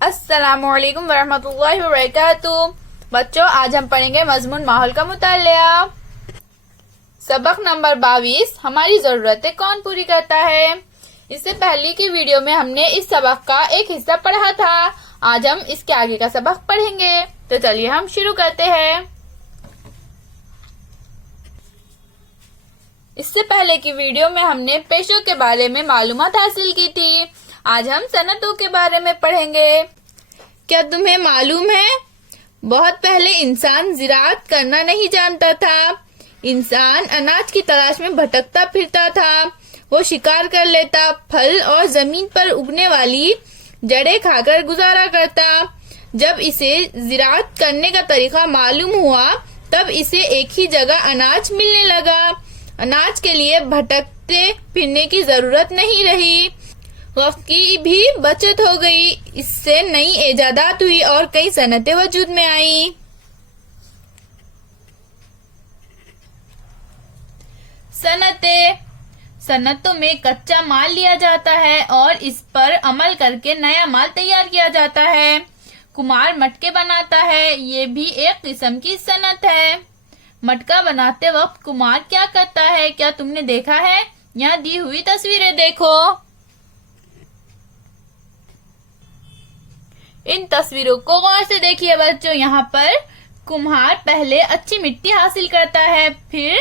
अस्सलामुअलैकुम वरहमतुल्लाहि वबरकातुहू। बच्चों, आज हम पढ़ेंगे मजमून माहौल का मुतालिया। सबक नंबर 22, हमारी जरूरतें कौन पूरी करता है। इससे पहले की वीडियो में हमने इस सबक का एक हिस्सा पढ़ा था। आज हम इसके आगे का सबक पढ़ेंगे। तो चलिए हम शुरू करते हैं। इससे पहले की वीडियो में हमने पेशों के बारे में मालूमात हासिल की थी। आज हम सनतों के बारे में पढ़ेंगे। क्या तुम्हें मालूम है, बहुत पहले इंसान ज़िराअत करना नहीं जानता था। इंसान अनाज की तलाश में भटकता फिरता था। वो शिकार कर लेता, फल और जमीन पर उगने वाली जड़ें खाकर गुजारा करता। जब इसे ज़िराअत करने का तरीका मालूम हुआ, तब इसे एक ही जगह अनाज मिलने लगा। अनाज के लिए भटकते फिरने की जरूरत नहीं रही। वक्त की भी बचत हो गई। इससे नई इजादात हुई और कई सनतें वजूद में आई। सनतों में कच्चा माल लिया जाता है और इस पर अमल करके नया माल तैयार किया जाता है। कुम्हार मटके बनाता है, ये भी एक किस्म की सनत है। मटका बनाते वक्त कुम्हार क्या करता है, क्या तुमने देखा है? यहाँ दी हुई तस्वीरें देखो। इन तस्वीरों को गौर से देखिए बच्चों। यहाँ पर कुम्हार पहले अच्छी मिट्टी हासिल करता है, फिर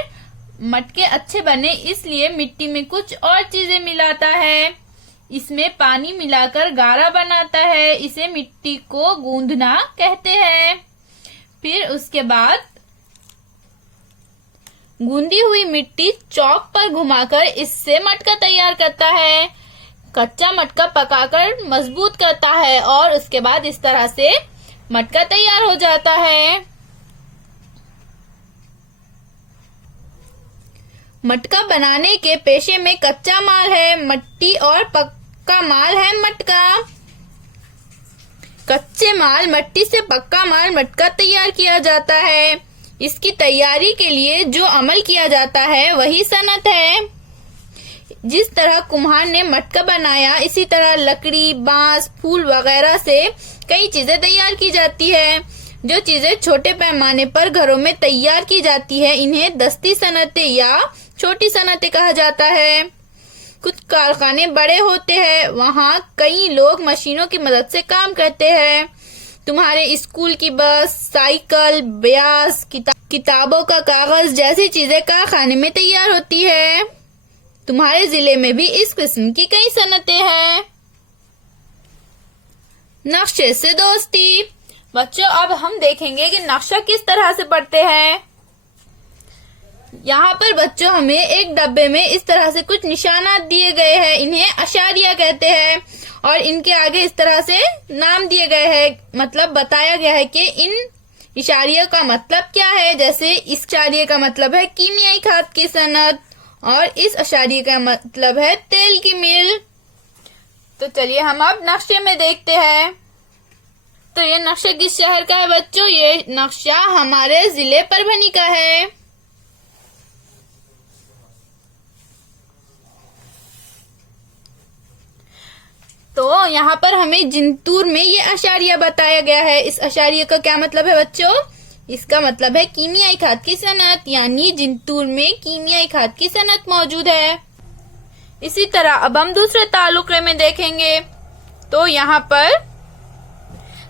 मटके अच्छे बने इसलिए मिट्टी में कुछ और चीजें मिलाता है। इसमें पानी मिलाकर गारा बनाता है। इसे मिट्टी को गूंदना कहते हैं। फिर उसके बाद गूंदी हुई मिट्टी चौक पर घुमाकर इससे मटका तैयार करता है। कच्चा मटका पकाकर मजबूत करता है और उसके बाद इस तरह से मटका तैयार हो जाता है। मटका बनाने के पेशे में कच्चा माल है मट्टी और पक्का माल है मटका। कच्चे माल मट्टी से पक्का माल मटका तैयार किया जाता है। इसकी तैयारी के लिए जो अमल किया जाता है वही सनत है। जिस तरह कुम्हार ने मटका बनाया, इसी तरह लकड़ी, बांस, फूल वगैरह से कई चीजें तैयार की जाती है। जो चीजें छोटे पैमाने पर घरों में तैयार की जाती है, इन्हें दस्ती सनतें या छोटी सनतें कहा जाता है। कुछ कारखाने बड़े होते हैं, वहाँ कई लोग मशीनों की मदद से काम करते हैं। तुम्हारे स्कूल की बस, साइकिल, ब्यास, किताबों का कागज जैसी चीजें कारखाने में तैयार होती है। तुम्हारे जिले में भी इस किस्म की कई सनतें हैं। नक्शे से दोस्ती। बच्चों, अब हम देखेंगे कि नक्शा किस तरह से पढ़ते हैं। यहाँ पर बच्चों हमें एक डब्बे में इस तरह से कुछ निशानात दिए गए हैं। इन्हें अशारिया कहते हैं और इनके आगे इस तरह से नाम दिए गए हैं। मतलब बताया गया है कि इन इशारियों का मतलब क्या है। जैसे इस इशारिये का मतलब है कीमियाई खाद की सनत और इस इशारिये का मतलब है तेल की मिल। तो चलिए हम अब नक्शे में देखते हैं। तो ये नक्शा किस शहर का है बच्चों? ये नक्शा हमारे जिले परभनी का है। तो यहाँ पर हमें जिंतूर में ये अशारिया बताया गया है। इस अशारिया का क्या मतलब है बच्चों? इसका मतलब है कीमियाई खाद की सनत, यानी जिंतूर में कीमियाई खाद की सनत मौजूद है। इसी तरह अब हम दूसरे तालुके में देखेंगे। तो यहाँ पर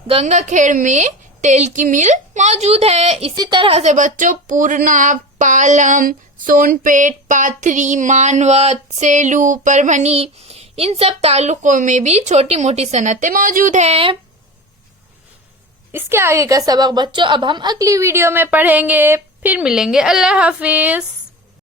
गंगाखेड़ में तेल की मिल मौजूद है। इसी तरह से बच्चों पूर्णा, पालम, सोनपेट, पाथरी, मानवत, सेलू, परभनी, इन सब तालुकों में भी छोटी मोटी सनतें मौजूद हैं। इसके आगे का सबक बच्चों अब हम अगली वीडियो में पढ़ेंगे। फिर मिलेंगे। अल्लाह हाफिज।